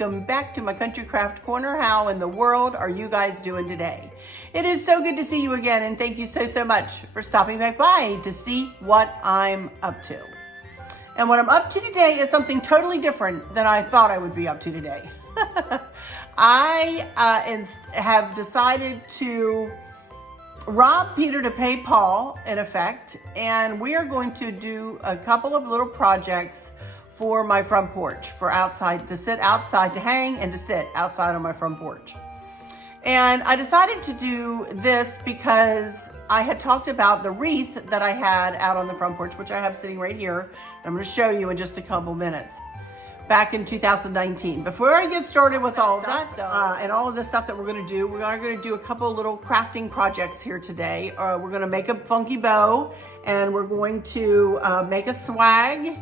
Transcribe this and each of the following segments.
welcome back to my Country Craft Corner. How in the world are you guys doing today? It is so good to see you again, and thank you so much for stopping back by to see what I'm up to. And what I'm up to today is something totally different than I thought I would be up to today. I have decided to rob Peter to pay Paul, in effect, and we are going to do a couple of little projects for my front porch, for outside, to sit outside, to hang and to sit outside on my front porch. And I decided to do this because I had talked about the wreath that I had out on the front porch, which I have sitting right here. I'm going to show you in just a couple minutes. Back in 2019. Before I get started with all of that stuff and all of the stuff that we're going to do, we are going to do a couple of little crafting projects here today. We're going to make a funky bow, and we're going to make a swag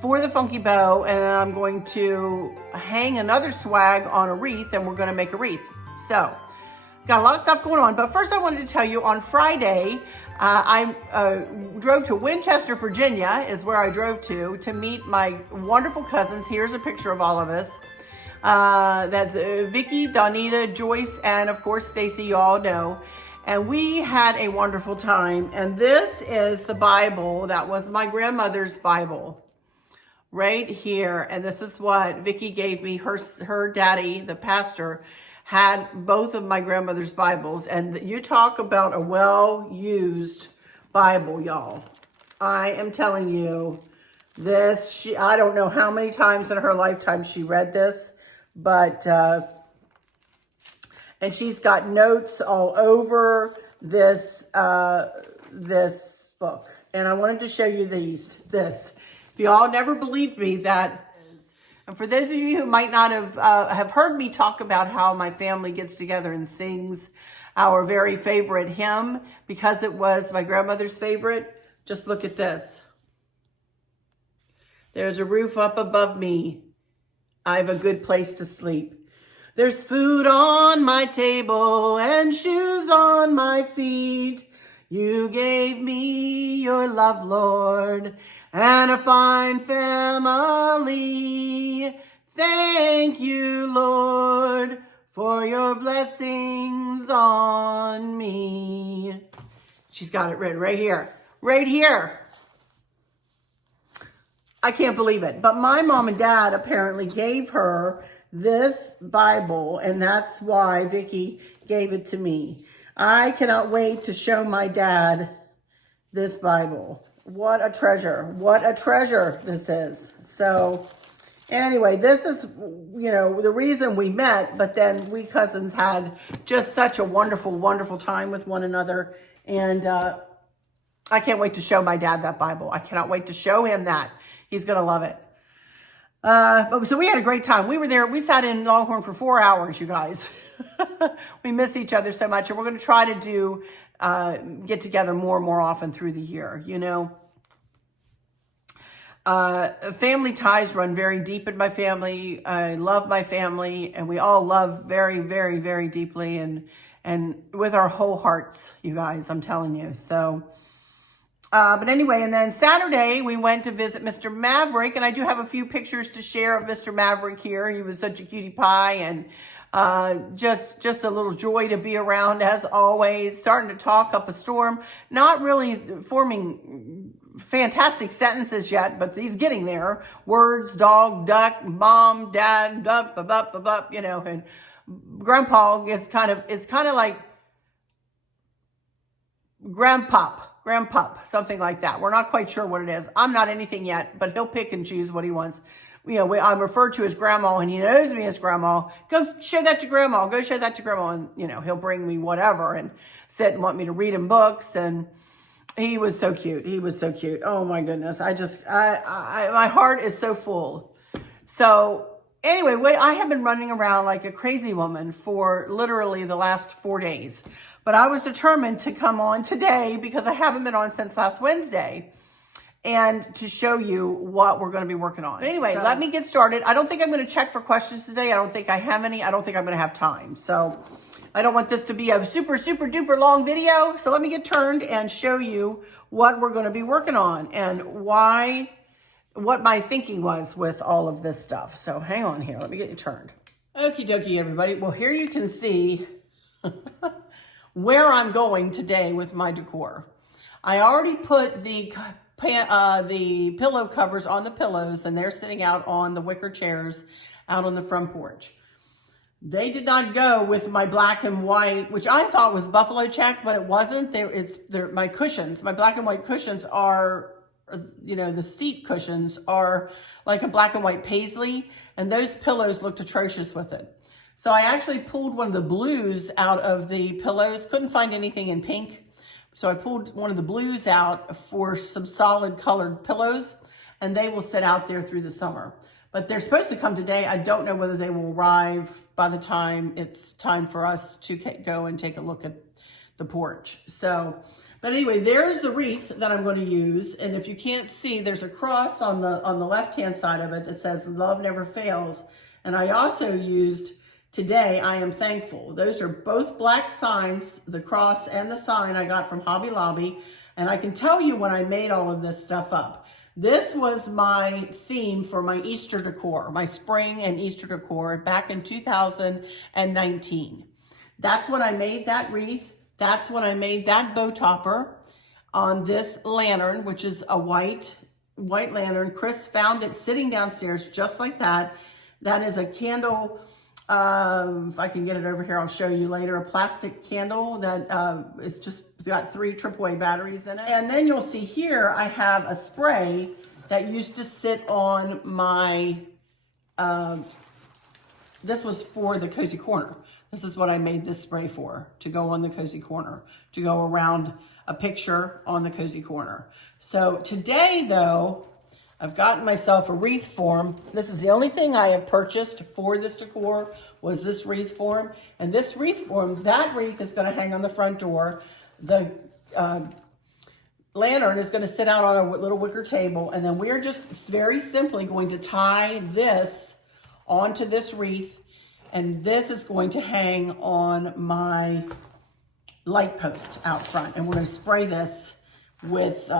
for the funky bow, and then I'm going to hang another swag on a wreath, and we're going to make a wreath. So, got a lot of stuff going on, but first I wanted to tell you on Friday, I drove to Winchester, Virginia, is where I drove to meet my wonderful cousins. Here's a picture of all of us. That's Vicky, Donita, Joyce, and of course Stacy, you all know. And we had a wonderful time. And this is the Bible that was my grandmother's Bible right here. And this is what Vicky gave me. Her daddy, the pastor, had both of my grandmother's Bibles, and you talk about a well-used Bible, y'all. I am telling you, this, I don't know how many times in her lifetime she read this, but, and she's got notes all over this, this book. And I wanted to show you this. If y'all never believed me that, and for those of you who might not have heard me talk about how my family gets together and sings our very favorite hymn, because it was my grandmother's favorite, just look at this. There's a roof up above me. I have a good place to sleep. There's food on my table and shoes on my feet. You gave me your love, Lord, and a fine family. Thank you, Lord, for your blessings on me. She's got it written right here. Right here. I can't believe it. But my mom and dad apparently gave her this Bible, and that's why Vicky gave it to me. I cannot wait to show my dad this Bible. What a treasure. What a treasure this is. So anyway, this is, you know, the reason we met, but then we cousins had just such a wonderful, wonderful time with one another. And I can't wait to show my dad that Bible. I cannot wait to show him that. He's going to love it. So we had a great time. We were there. We sat in Longhorn for 4 hours, you guys. We miss each other so much, and we're going to try to do get together more and more often through the year. You know, family ties run very deep in my family. I love my family, and we all love very, very, very deeply, and with our whole hearts, you guys. I'm telling you. So, but anyway, and then Saturday we went to visit Mr. Maverick, and I do have a few pictures to share of Mr. Maverick here. He was such a cutie pie, and just a little joy to be around, as always. Starting to talk up a storm, not really forming fantastic sentences yet, but he's getting there. Words: dog, duck, mom, dad, dup, bup, bup, bup, bup, you know. And Grandpa is kind of like grandpup, something like that. We're not quite sure what it is. I'm not anything yet, but he'll pick and choose what he wants. You know, I'm referred to as Grandma, and he knows me as Grandma. Go show that to Grandma. Go show that to Grandma. And, you know, he'll bring me whatever and sit and want me to read him books. And he was so cute. He was so cute. Oh, my goodness. My heart is so full. So, anyway, I have been running around like a crazy woman for literally the last 4 days. But I was determined to come on today because I haven't been on since last Wednesday, and to show you what we're going to be working on. Anyway, let me get started. I don't think I'm going to check for questions today. I don't think I have any. I don't think I'm going to have time. So I don't want this to be a super, super duper long video. So let me get turned and show you what we're going to be working on and what my thinking was with all of this stuff. So hang on here. Let me get you turned. Okie dokie, everybody. Well, here you can see where I'm going today with my decor. I already put the pillow covers on the pillows, and they're sitting out on the wicker chairs out on the front porch. They did not go with my black and white, which I thought was buffalo check, but it wasn't. They're my cushions. My black and white cushions are, you know, the seat cushions are like a black and white paisley, and those pillows looked atrocious with it. So I actually pulled one of the blues out of the pillows. Couldn't find anything in pink. So I pulled one of the blues out for some solid colored pillows, and they will sit out there through the summer. But they're supposed to come today. I don't know whether they will arrive by the time it's time for us to go and take a look at the porch. So, but anyway, there's the wreath that I'm going to use. And if you can't see, there's a cross on the left-hand side of it that says love never fails. And I also used today, I am thankful. Those are both black signs, the cross and the sign I got from Hobby Lobby. And I can tell you when I made all of this stuff up. This was my theme for my Easter decor, my spring and Easter decor back in 2019. That's when I made that wreath. That's when I made that bow topper on this lantern, which is a white lantern. Chris found it sitting downstairs just like that. That is a candle. If I can get it over here, I'll show you later. A plastic candle that is just got 3 AAA batteries in it. And then you'll see here, I have a spray that used to sit on my, this was for the cozy corner. This is what I made this spray for, to go on the cozy corner, to go around a picture on the cozy corner. So today though, I've gotten myself a wreath form. This is the only thing I have purchased for this decor was this wreath form. And this wreath form, that wreath is gonna hang on the front door. The lantern is gonna sit out on a little wicker table. And then we're just very simply going to tie this onto this wreath. And this is going to hang on my light post out front. And we're gonna spray this with,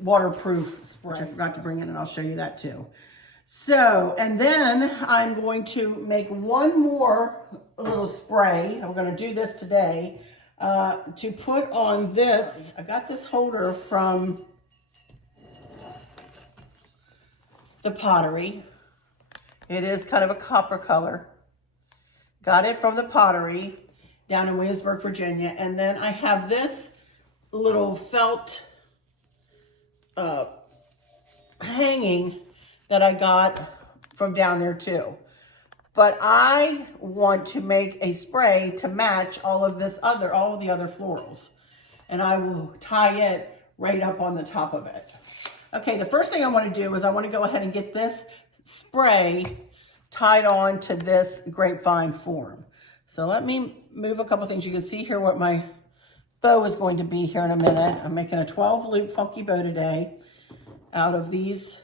waterproof spray, which I forgot to bring in, and I'll show you that too. So, and then I'm going to make one more little spray. I'm going to do this today to put on this. I got this holder from the pottery. It is kind of a copper color. Got it from the pottery down in Williamsburg, Virginia. And then I have this little felt hanging that I got from down there too. But I want to make a spray to match all of the other florals. And I will tie it right up on the top of it. Okay, the first thing I want to do is I want to go ahead and get this spray tied on to this grapevine form. So let me move a couple things. You can see here what my bow is going to be here in a minute. I'm making a 12 loop funky bow today out of these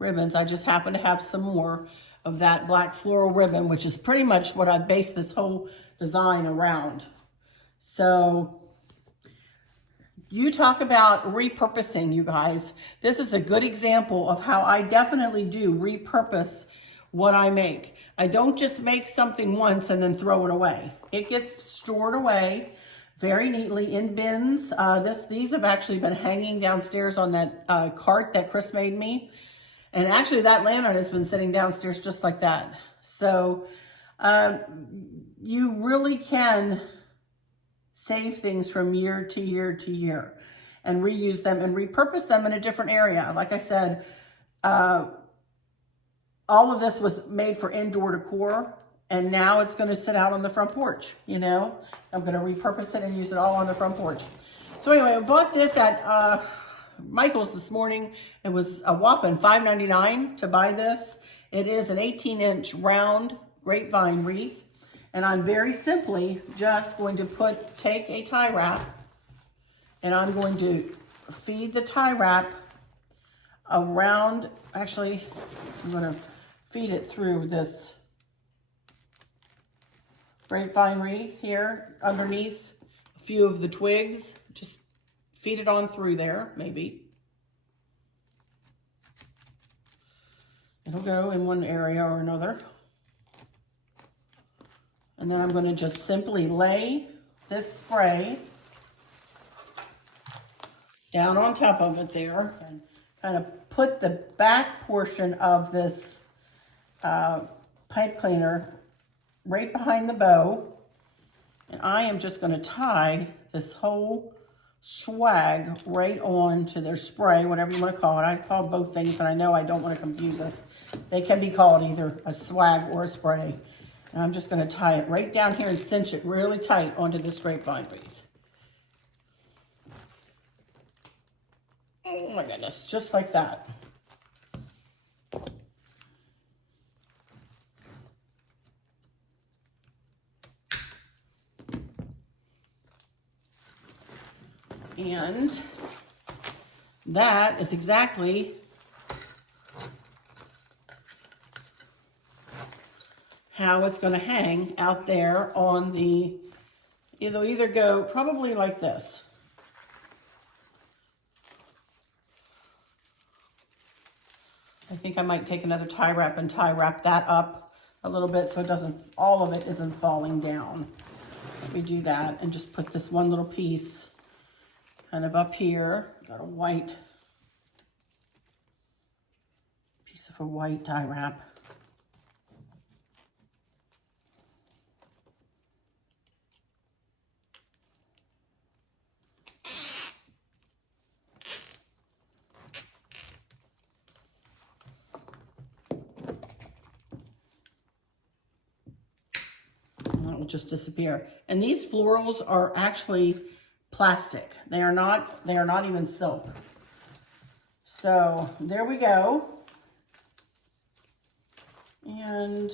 ribbons. I just happen to have some more of that black floral ribbon, which is pretty much what I based this whole design around. So you talk about repurposing, you guys. This is a good example of how I definitely do repurpose what I make. I don't just make something once and then throw it away. It gets stored away very neatly in bins. These have actually been hanging downstairs on that cart that Chris made me. And actually that lantern has been sitting downstairs just like that. So you really can save things from year to year to year and reuse them and repurpose them in a different area. Like I said, all of this was made for indoor decor, and now it's going to sit out on the front porch. You know, I'm going to repurpose it and use it all on the front porch. So anyway, I bought this at Michael's this morning. It was a whopping $5.99 to buy this. It is an 18-inch round grapevine wreath. And I'm very simply just going to take a tie wrap, and I'm going to feed the tie wrap around. Actually, I'm going to feed it through this grapevine wreath here underneath a few of the twigs. Just feed it on through there, maybe. It'll go in one area or another. And then I'm going to just simply lay this spray down on top of it there and kind of put the back portion of this pipe cleaner right behind the bow. And I am just going to tie this whole swag right on to their spray, whatever you want to call it. I call both things, but I know I don't want to confuse us. They can be called either a swag or a spray. And I'm just going to tie it right down here and cinch it really tight onto this grapevine wreath. Oh my goodness, just like that. And that is exactly how it's going to hang out there on the, it'll either go probably like this. I think I might take another tie wrap and tie wrap that up a little bit so it doesn't, all of it isn't falling down. Let me do that and just put this one little piece kind of up here. Got a white piece of a white tie wrap. And that will just disappear. And these florals are actually plastic. They are not even silk. So there we go. And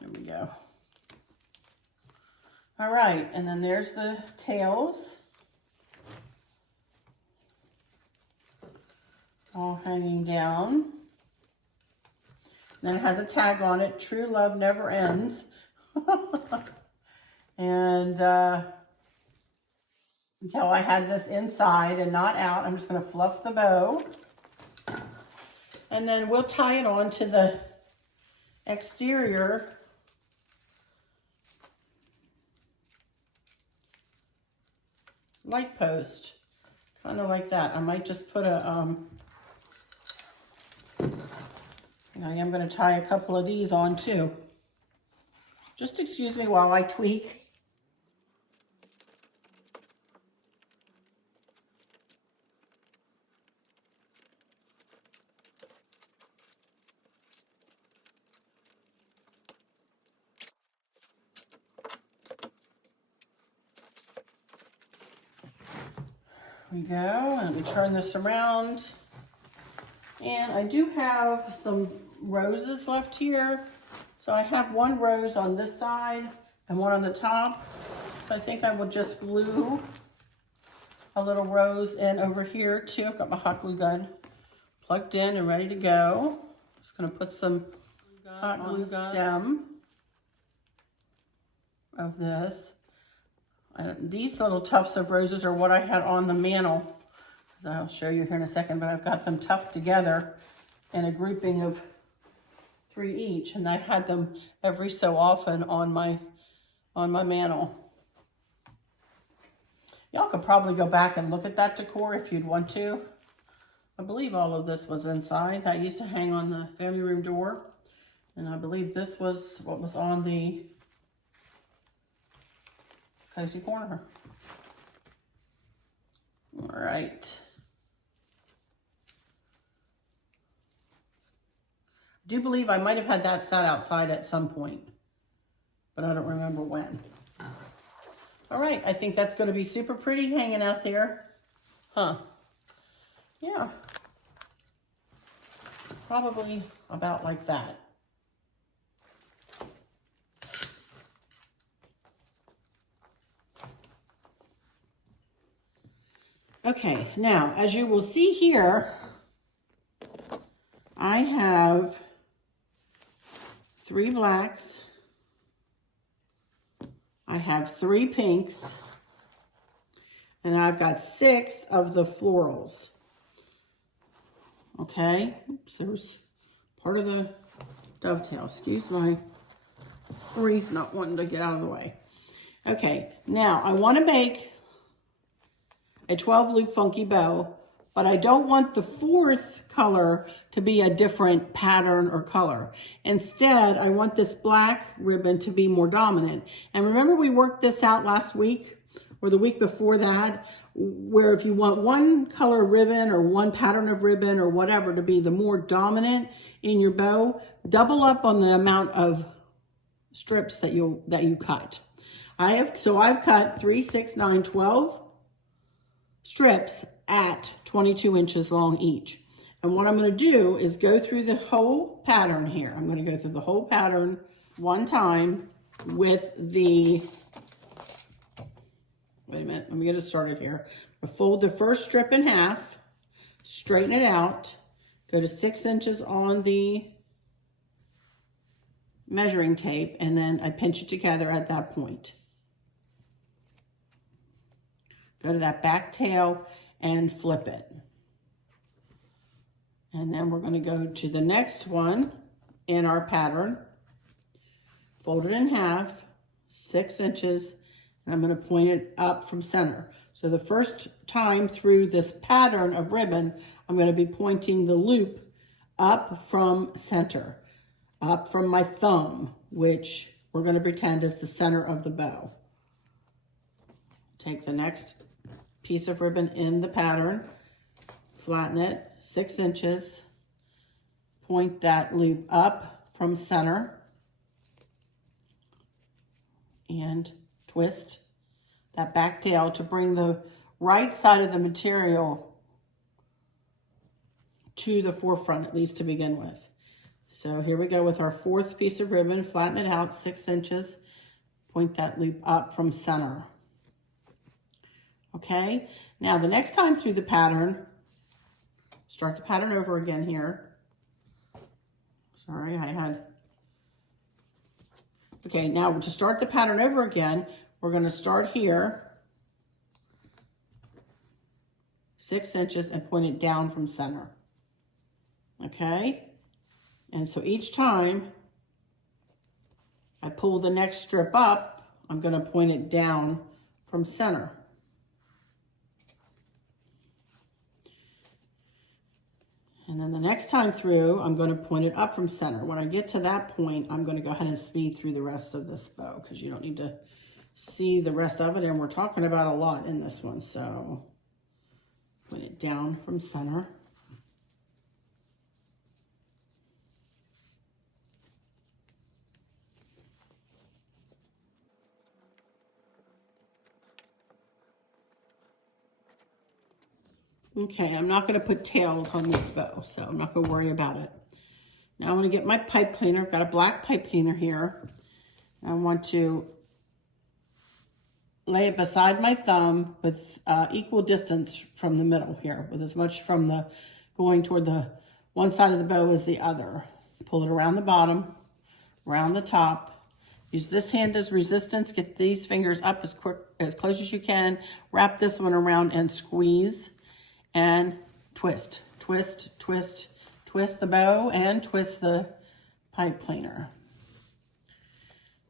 there we go. All right, and then there's the tails. All hanging down. Then it has a tag on it, "True love never ends." And until I had this inside and not out, I'm just going to fluff the bow. And then we'll tie it on to the exterior light post. Kind of like that. I might just put a, I am going to tie a couple of these on too. Just excuse me while I tweak. There we go, and we turn this around. And I do have some roses left here. So I have one rose on this side and one on the top. So I think I will just glue a little rose in over here too. I've got my hot glue gun plugged in and ready to go. Just gonna put some hot glue stem of this. These little tufts of roses are what I had on the mantle, as I'll show you here in a second, but I've got them tucked together in a grouping of 3 each, and I've had them every so often on my mantle. Y'all could probably go back and look at that decor if you'd want to. I believe all of this was inside. That used to hang on the family room door, and I believe this was what was on the cozy corner. All right. I do believe I might have had that sat outside at some point, but I don't remember when. All right, I think that's going to be super pretty hanging out there. Huh. Yeah. Probably about like that. Okay, now, as you will see here, I have 3 blacks. I have 3 pinks. And I've got 6 of the florals. Okay, oops, there's part of the dovetail. Excuse my wreath not wanting to get out of the way. Okay, now I want to make a 12 loop funky bow, but I don't want the 4th color to be a different pattern or color. Instead, I want this black ribbon to be more dominant. And remember we worked this out last week or the week before that, where if you want one color ribbon or one pattern of ribbon or whatever to be the more dominant in your bow, double up on the amount of strips that you cut. I've cut 3, 6, 9, 12 strips at 22 inches long each. And what I'm going to do is go through the whole pattern here. I'm going to go through the whole pattern one time with the, wait a minute, let me get it started here. I'll fold the first strip in half, straighten it out, go to 6 inches on the measuring tape, and then I pinch it together at that point. Go to that back tail and flip it. And then we're going to go to the next one in our pattern, fold it in half, 6 inches, and I'm going to point it up from center. So the first time through this pattern of ribbon, I'm going to be pointing the loop up from center, up from my thumb, which we're going to pretend is the center of the bow. Take the next piece of ribbon in the pattern, flatten it 6 inches, point that loop up from center, and twist that back tail to bring the right side of the material to the forefront, at least to begin with. So here we go with our 4th piece of ribbon, flatten it out 6 inches, point that loop up from center. Okay, now the next time through the pattern, start the pattern over again here. Sorry, okay, now to start the pattern over again, we're going to start here, 6 inches, and point it down from center. Okay, and so each time I pull the next strip up, I'm going to point it down from center. And then the next time through, I'm going to point it up from center. When I get to that point, I'm going to go ahead and speed through the rest of this bow because you don't need to see the rest of it. And we're talking about a lot in this one. So point it down from center. Okay, I'm not going to put tails on this bow, so I'm not going to worry about it. Now I'm going to get my pipe cleaner. I've got a black pipe cleaner here. I want to lay it beside my thumb with equal distance from the middle here, with as much from the going toward the one side of the bow as the other. Pull it around the bottom, around the top. Use this hand as resistance. Get these fingers up as close as you can. Wrap this one around and squeeze. And twist, twist, twist, twist the bow and twist the pipe cleaner.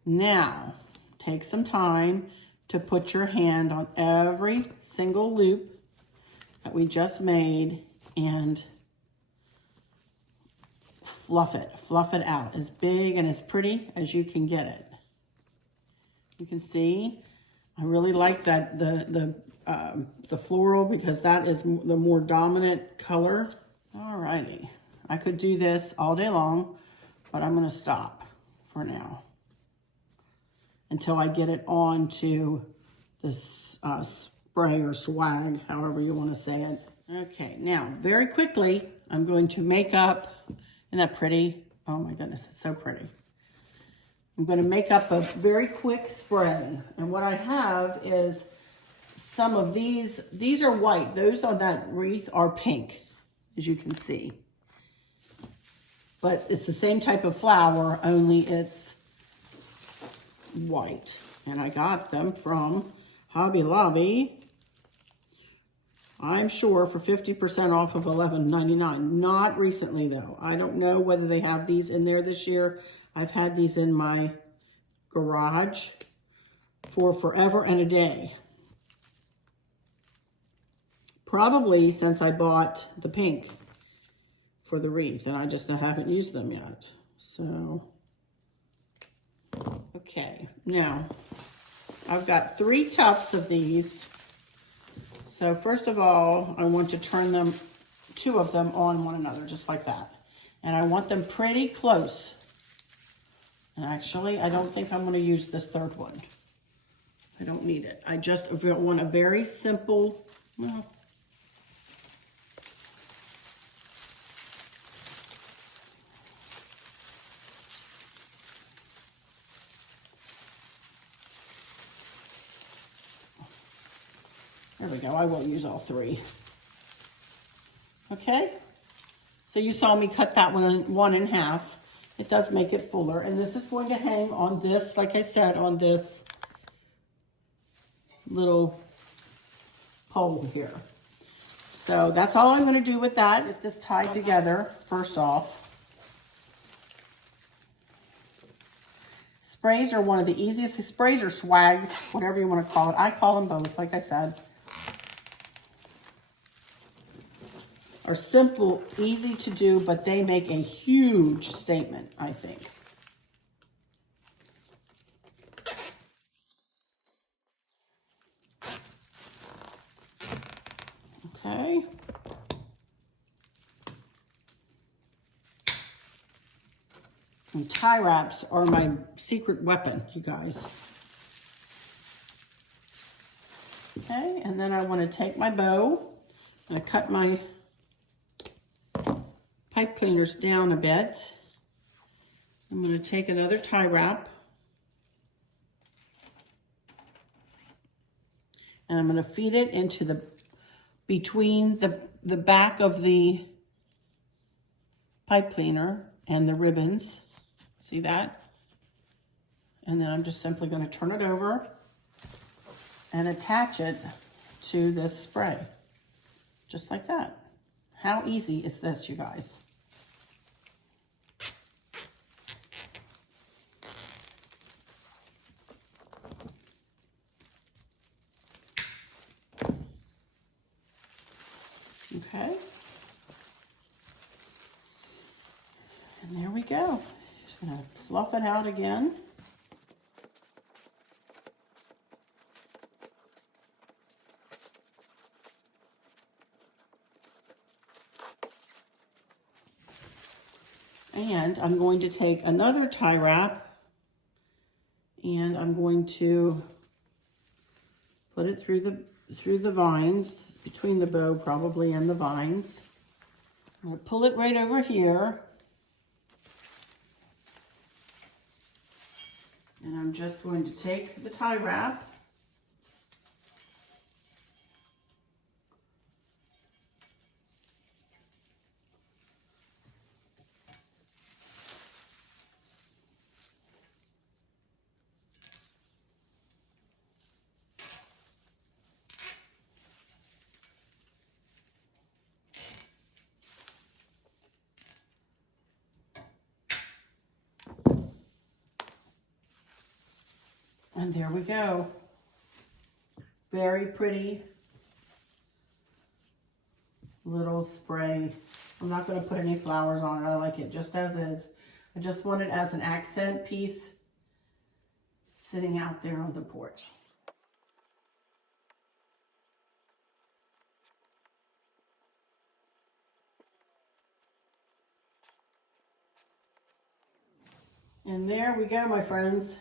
Now, take some time to put your hand on every single loop that we just made and fluff it out as big and as pretty as you can get it. You can see, I really like that the floral because that is the more dominant color. Alrighty, I could do this all day long, but I'm going to stop for now until I get it on to this spray or swag, however you want to say it. Okay, now very quickly, I'm going to make up, isn't that pretty? Oh my goodness, it's so pretty. I'm going to make up a very quick spray, and what I have is some of these are white. Those on that wreath are pink, as you can see. but it's the same type of flower, only it's white. And I got them from Hobby Lobby, I'm sure, for 50% off of $11.99. Not recently though. I don't know whether they have these in there this year. I've had these in my garage for forever and a day. Probably since I bought the pink for the wreath, and I just haven't used them yet. So, okay, now I've got 3 tufts of these. So first of all, I want to turn them, 2 of them on one another, just like that. And I want them pretty close. And actually, I don't think I'm going to use this 3rd one. I don't need it. I just want a very simple, well, there we go. I won't use all 3. Okay. So you saw me cut that one in half. It does make it fuller. And this is going to hang on this, like I said, on this little pole here. So that's all I'm going to do with that. Get this tied together first off. Sprays are one of the easiest. Sprays or swags, whatever you want to call it. I call them both, like I said. Are simple, easy to do, but they make a huge statement, I think. Okay. And tie wraps are my secret weapon, you guys. Okay, and then I want to take my bow and I cut my pipe cleaners down a bit. I'm going to take another tie wrap and I'm going to feed it into the between the back of the pipe cleaner and the ribbons. See that? And then I'm just simply going to turn it over and attach it to this spray. Just like that. How easy is this, you guys? Okay. And there we go. Just gonna fluff it out again. And I'm going to take another tie wrap and I'm going to put it through the vines, between the bow probably and the vines. I'm going to pull it right over here. And I'm just going to take the tie wrap and there we go. Very pretty little spray. I'm not going to put any flowers on it. I like it just as is. I just want it as an accent piece sitting out there on the porch. And there we go, my friends.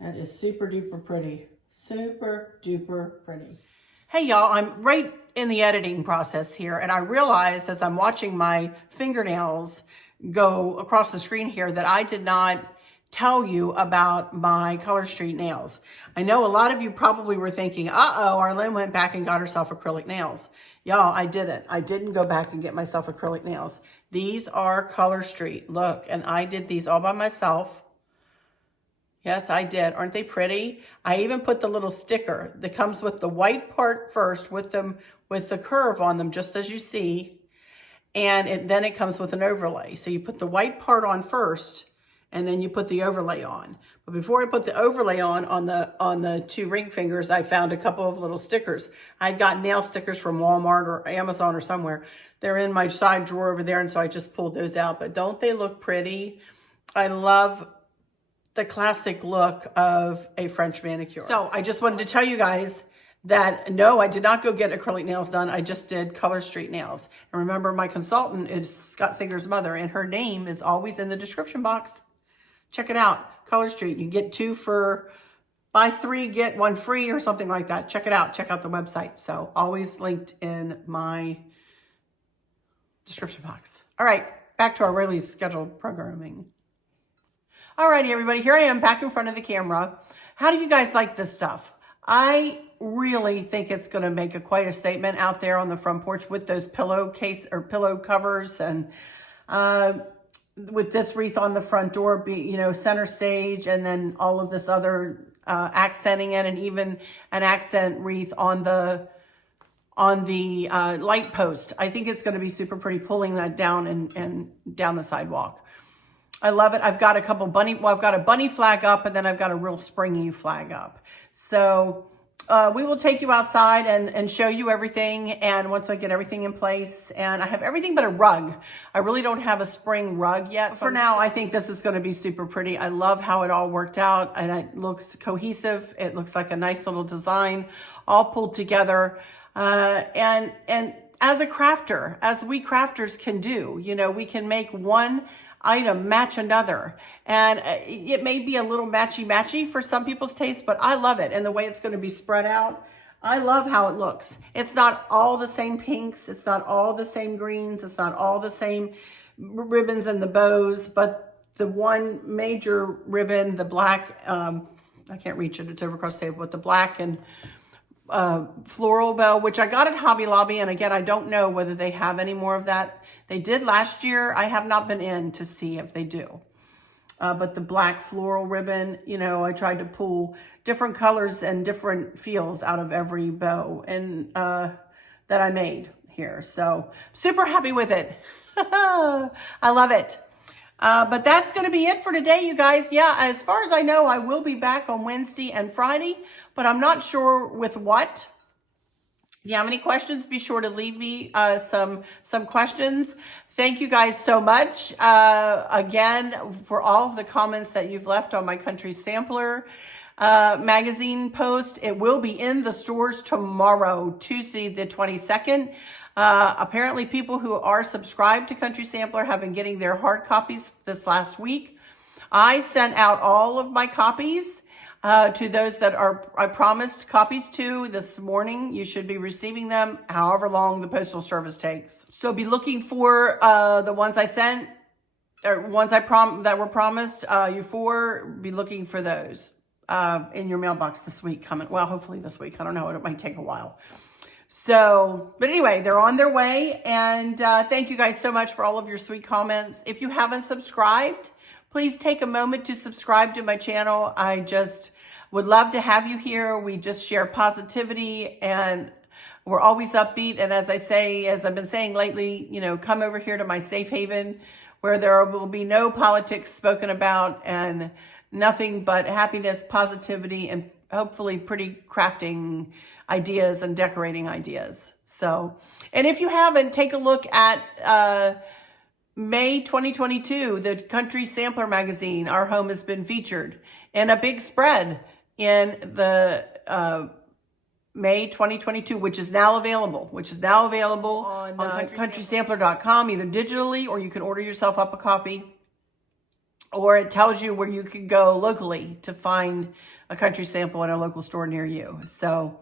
That is super duper pretty. Super duper pretty. Hey y'all, I'm right in the editing process here, and I realized as I'm watching my fingernails go across the screen here that I did not tell you about my Color Street nails. I know a lot of you probably were thinking, uh-oh, Arlynn went back and got herself acrylic nails. Y'all, I didn't. I didn't go back and get myself acrylic nails. These are Color Street. Look, and I did these all by myself. Yes, I did. Aren't they pretty? I even put the little sticker that comes with the white part first with the curve on them, just as you see. And then it comes with an overlay. So you put the white part on first, and then you put the overlay on. But before I put the overlay on the 2 ring fingers, I found a couple of little stickers. I'd got nail stickers from Walmart or Amazon or somewhere. They're in my side drawer over there, and so I just pulled those out. But don't they look pretty? I love the classic look of a French manicure. So I just wanted to tell you guys that no, I did not go get acrylic nails done. I just did Color Street nails. And remember, my consultant is Scott Singer's mother, and her name is always in the description box. Check it out, Color Street. You get 2 for, buy 3, get 1 free or something like that. Check it out. Check out the website. So always linked in my description box. All right, back to our really scheduled programming. Alrighty, everybody, here I am back in front of the camera. How do you guys like this stuff? I really think it's going to make quite a statement out there on the front porch with those pillowcase or pillow covers, and with this wreath on the front door, center stage, and then all of this other accenting it, and even an accent wreath on the light post. I think it's going to be super pretty, pulling that down and down the sidewalk. I love it. I've got a couple I've got a bunny flag up, and then I've got a real springy flag up. So we will take you outside and show you everything. And once I get everything in place, and I have everything but a rug. I really don't have a spring rug yet. For now, I think this is going to be super pretty. I love how it all worked out, and it looks cohesive. It looks like a nice little design, all pulled together. And as a crafter, as we crafters can do, we can make one item match another, and it may be a little matchy for some people's taste, but I love it. And the way it's going to be spread out, I love how it looks. It's not all the same pinks, it's not all the same greens, it's not all the same ribbons and the bows, but the one major ribbon, the black, I can't reach it, it's over across the table, but the black and floral bow, which I got at Hobby Lobby, and again, I don't know whether they have any more of that. They did last year. I have not been in to see if they do. But the black floral ribbon, I tried to pull different colors and different feels out of every bow and that I made here. So super happy with it. I love it. But that's going to be it for today, you guys. Yeah, as far as I know, I will be back on Wednesday and Friday, but I'm not sure with what. If you have any questions, be sure to leave me some questions. Thank you guys so much again for all of the comments that you've left on my Country Sampler magazine post. It will be in the stores tomorrow, Tuesday the 22nd. Apparently people who are subscribed to Country Sampler have been getting their hard copies this last week. I sent out all of my copies to those that I promised copies to this morning. You should be receiving them however long the postal service takes. So be looking for the ones I sent, or ones that were promised you for. Be looking for those in your mailbox this week coming. Well, hopefully this week. I don't know. It might take a while. So, but anyway, they're on their way. And thank you guys so much for all of your sweet comments. If you haven't subscribed, please take a moment to subscribe to my channel. I just would love to have you here. We just share positivity, and we're always upbeat. And as I've been saying lately, come over here to my safe haven where there will be no politics spoken about and nothing but happiness, positivity, and hopefully pretty crafting ideas and decorating ideas. So, and if you haven't, take a look at May 2022, the Country Sampler magazine. Our home has been featured in a big spread in the May 2022, which is now available on countrysampler.com, either digitally, or you can order yourself up a copy, or it tells you where you can go locally to find a country sample in a local store near you. So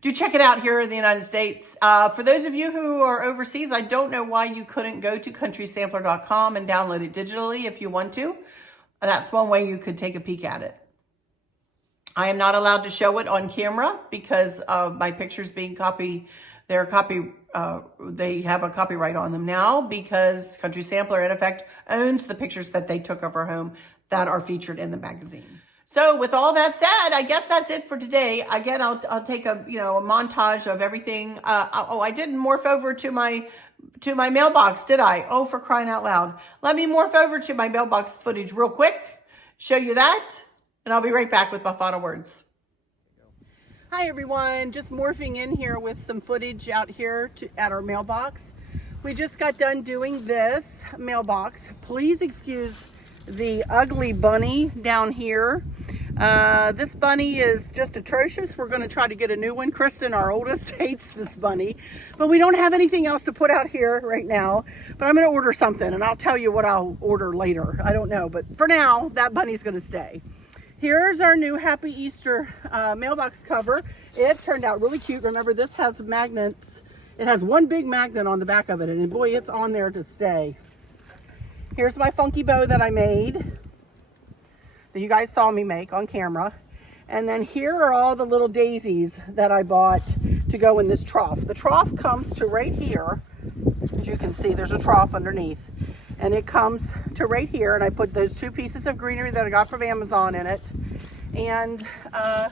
do check it out here in the United States. For those of you who are overseas, I don't know why you couldn't go to countrysampler.com and download it digitally if you want to. That's one way you could take a peek at it. I am not allowed to show it on camera because of my pictures being they're copyright they have a copyright on them now because Country Sampler, in effect, owns the pictures that they took of our home that are featured in the magazine. So with all that said, I guess that's it for today. Again, I'll take a montage of everything. I didn't morph over to my mailbox, did I? Oh, for crying out loud. Let me morph over to my mailbox footage real quick, show you that, and I'll be right back with my final words. Hi everyone, just morphing in here with some footage out here at our mailbox. We just got done doing this mailbox. Please excuse the ugly bunny down here. This bunny is just atrocious. We're going to try to get a new one. Kristen, our oldest, hates this bunny, but we don't have anything else to put out here right now. But I'm going to order something, and I'll tell you what I'll order later. I don't know, but for now, that bunny's going to stay. Here's our new Happy Easter mailbox cover. It turned out really cute. Remember, this has magnets. It has one big magnet on the back of it, and boy, it's on there to stay. Here's my funky bow that I made, that you guys saw me make on camera. And then here are all the little daisies that I bought to go in this trough. The trough comes to right here. As you can see, there's a trough underneath. And it comes to right here, and I put those 2 pieces of greenery that I got from Amazon in it. And I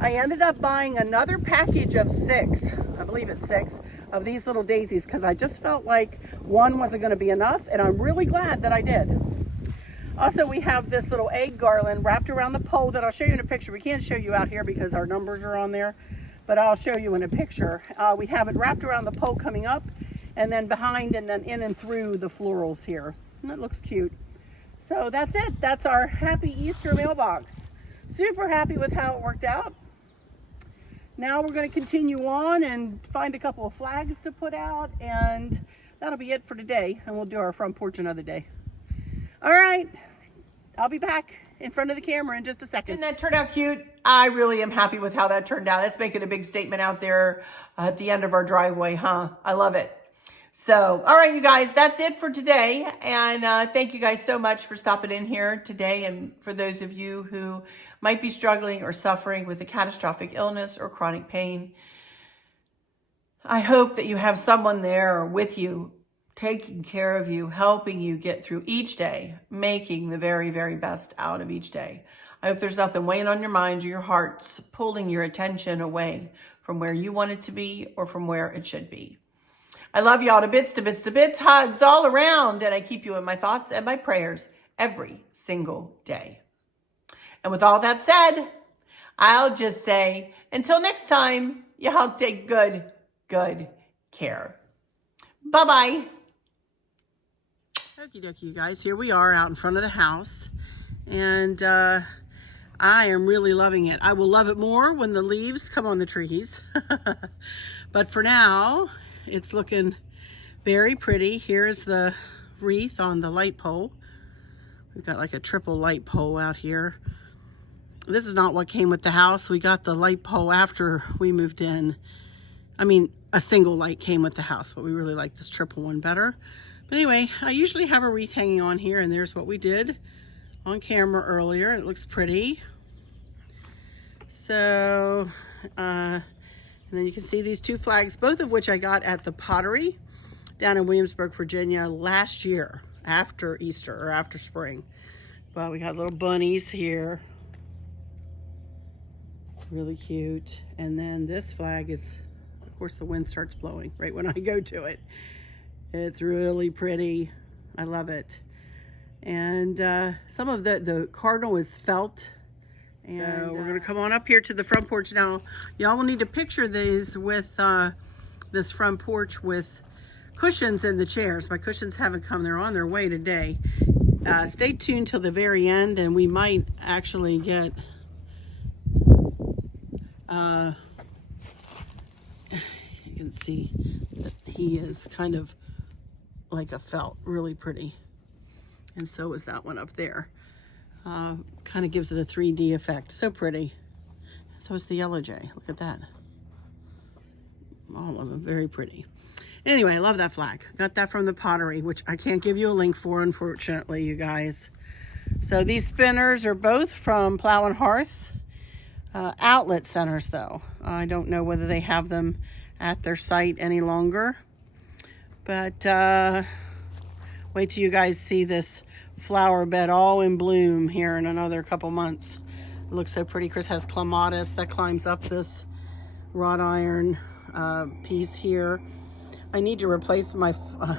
ended up buying another package of 6, I believe it's 6, of these little daisies, because I just felt like one wasn't going to be enough, and I'm really glad that I did. Also, we have this little egg garland wrapped around the pole that I'll show you in a picture. We can't show you out here because our numbers are on there, but I'll show you in a picture. We have it wrapped around the pole coming up, and then behind, and then in and through the florals here. And it looks cute. So that's it. That's our Happy Easter mailbox. Super happy with how it worked out. Now we're going to continue on and find a couple of flags to put out, and that'll be it for today, and we'll do our front porch another day. All right, I'll be back in front of the camera in just a second. Didn't that turn out cute? I really am happy with how that turned out. It's making a big statement out there at the end of our driveway, huh? I love it. So, all right, you guys, that's it for today. And thank you guys so much for stopping in here today. And for those of you who might be struggling or suffering with a catastrophic illness or chronic pain, I hope that you have someone there with you, taking care of you, helping you get through each day, making the very, very best out of each day. I hope there's nothing weighing on your mind or your hearts, pulling your attention away from where you want it to be or from where it should be. I love y'all to bits, to bits, to bits, hugs all around, and I keep you in my thoughts and my prayers every single day. And with all that said, I'll just say, until next time, y'all take good care. Bye-bye. Okie dokie, you guys. Here we are out in front of the house, and I am really loving it. I will love it more when the leaves come on the trees. But for now, it's looking very pretty. Here's the wreath on the light pole. We've got like a triple light pole out here. This is not what came with the house. We got the light pole after we moved in. I mean, a single light came with the house, but we really like this triple one better. But anyway, I usually have a wreath hanging on here, and there's what we did on camera earlier. It looks pretty. So, and then you can see these 2 flags, both of which I got at the Pottery down in Williamsburg, Virginia last year, after Easter or after spring. But we got little bunnies here. Really cute. And then this flag is, of course, the wind starts blowing right when I go to it. It's really pretty. I love it. And some of the cardinal is felt. And so we're going to come on up here to the front porch now. Y'all will need to picture these with this front porch with cushions in the chairs. My cushions haven't come. They're on their way today. Stay tuned till the very end, and we might actually get you can see that he is kind of like a felt, really pretty. And so is that one up there. Kind of gives it a 3D effect. So pretty. So is the yellow jay. Look at that. All of them very pretty. Anyway, I love that flag. Got that from the Pottery, which I can't give you a link for, unfortunately, you guys. So these spinners are both from Plow and Hearth. Outlet centers, though. I don't know whether they have them at their site any longer. But wait till you guys see this flower bed all in bloom here in another couple months. It looks so pretty. Chris has clematis that climbs up this wrought iron piece here. I need to replace my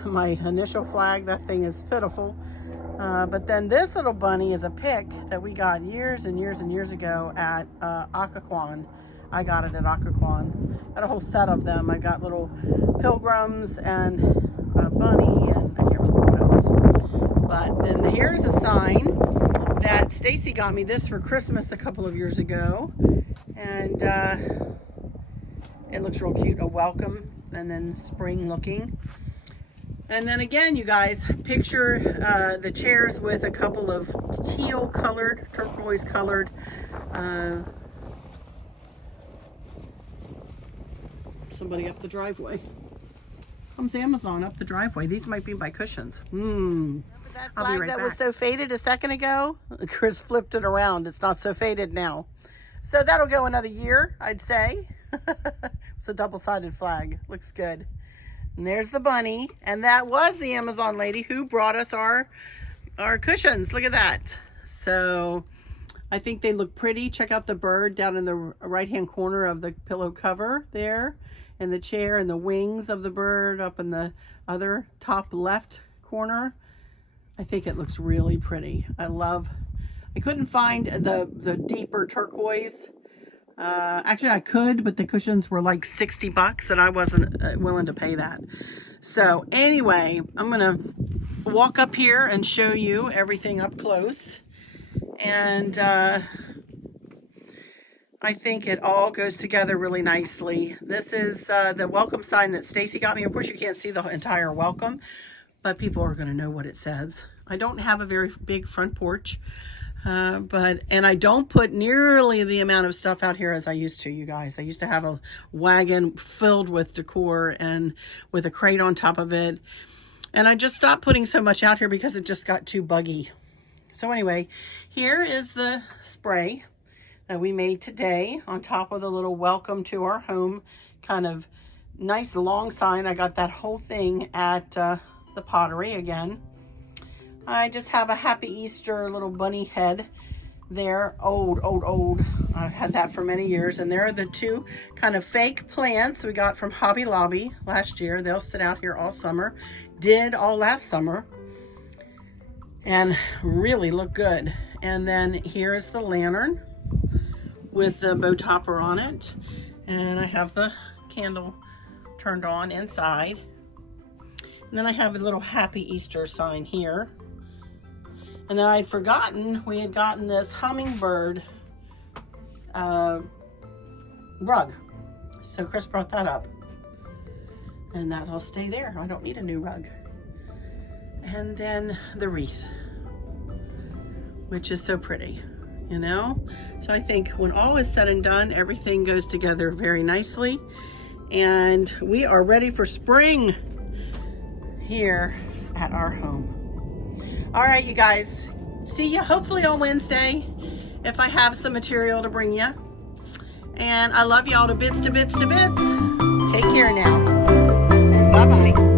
my initial flag. That thing is pitiful. But then this little bunny is a pick that we got years and years and years ago at Occoquan. I got it at Occoquan. Got a whole set of them. I got little pilgrims and a bunny, and I can't remember what else. But then here's a sign that Stacy got me this for Christmas a couple of years ago, and it looks real cute. A welcome, and then spring looking. And then again, you guys, picture the chairs with a couple of teal colored, turquoise colored somebody up the driveway. Comes Amazon up the driveway. These might be my cushions. Remember that flag I'll be right that back. Was so faded a second ago? Chris flipped it around. It's not so faded now. So that'll go another year, I'd say. It's a double-sided flag. Looks good. And there's the bunny. And that was the Amazon lady who brought us our cushions. Look at that. So I think they look pretty. Check out the bird down in the right-hand corner of the pillow cover there. And the chair and the wings of the bird up in the other top left corner. I think it looks really pretty. I couldn't find the deeper turquoise. Actually I could, but the cushions were like $60 and I wasn't willing to pay that. So anyway, I'm gonna walk up here and show you everything up close. And I think it all goes together really nicely. This is the welcome sign that Stacy got me. Of course, you can't see the entire welcome, but people are going to know what it says. I don't have a very big front porch, and I don't put nearly the amount of stuff out here as I used to, you guys. I used to have a wagon filled with decor and with a crate on top of it. And I just stopped putting so much out here because it just got too buggy. So anyway, here is the spray that we made today on top of the little welcome to our home kind of nice long sign. I got that whole thing at the pottery again. I just have a Happy Easter little bunny head there. Old. I've had that for many years. And there are the two kind of fake plants we got from Hobby Lobby last year. They'll sit out here all summer. Did all last summer. And really look good. And then here is the lantern with the bow topper on it. And I have the candle turned on inside. And then I have a little Happy Easter sign here. And then I'd forgotten we had gotten this hummingbird rug. So Chris brought that up. And that will stay there. I don't need a new rug. And then the wreath, which is so pretty. You know, so I think when all is said and done, everything goes together very nicely, and we are ready for spring here at our home. All right, you guys, see you hopefully on Wednesday if I have some material to bring you. And I love y'all to bits, to bits, to bits. Take care now. Bye-bye.